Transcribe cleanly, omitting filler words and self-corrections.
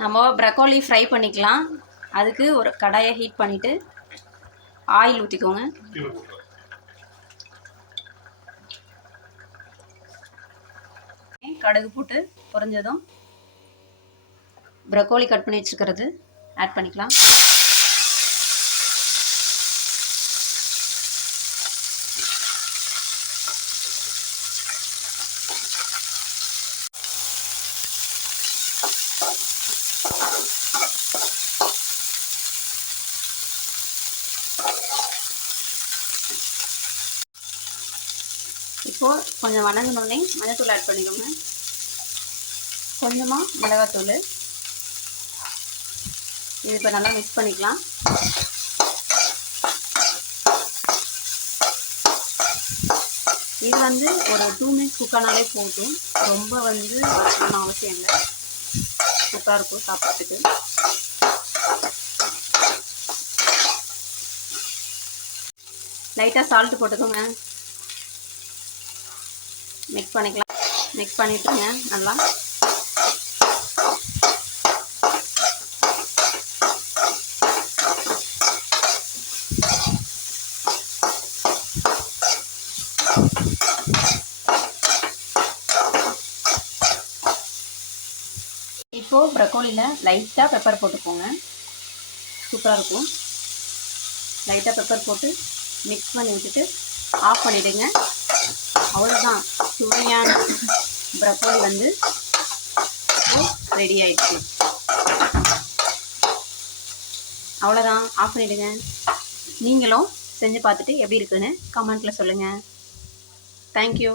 நம்ம broccoli fry பண்ணிக்கலாம். அதுக்கு ஒரு கடாயை ஹீட் பண்ணிவிட்டு ஆயில் ஊற்றிக்கோங்க. கடுகு போட்டு பொரிஞ்சதும் ப்ரக்கோலி கட் பண்ணி வச்சுக்கிறது ஆட் பண்ணிக்கலாம். இப்போது கொஞ்சம் வணங்கினோடனே மஞ்சள்தூள் ஆட் பண்ணிக்கோங்க. கொஞ்சமாக மிளகாத்தூள். இது இப்போ நல்லா மிக்ஸ் பண்ணிக்கலாம். இது ஒரு 2 மினிட்ஸ் குக் ஆனாலே போதும். ரொம்ப வறுக்கணும்னு அவசியம் இல்லை. சூப்பராக இருக்கும் சாப்பிட்றதுக்கு. லைட்டாக சால்ட்டு போட்டுக்கோங்க. மிக்ஸ் பண்ணிக்கலாம். மிக்ஸ் பண்ணிவிட்டுங்க நல்லா. இப்போது ப்ரக்கோலியில் லைட்டாக பெப்பர் போட்டுக்கோங்க. சூப்பராக இருக்கும். லைட்டாக பெப்பர் போட்டு மிக்ஸ் பண்ணி விட்டுட்டு ஆஃப் பண்ணிவிடுங்க. அவ்வளோதான், சுவையான ப்ரக்கோலி ரெடி ஆயிடுச்சு. அவ்வளோதான், ஆஃப் பண்ணிவிடுங்க. நீங்களும் செஞ்சு பார்த்துட்டு எப்படி இருக்குன்னு கமெண்ட்டில் சொல்லுங்கள். தேங்க்யூ.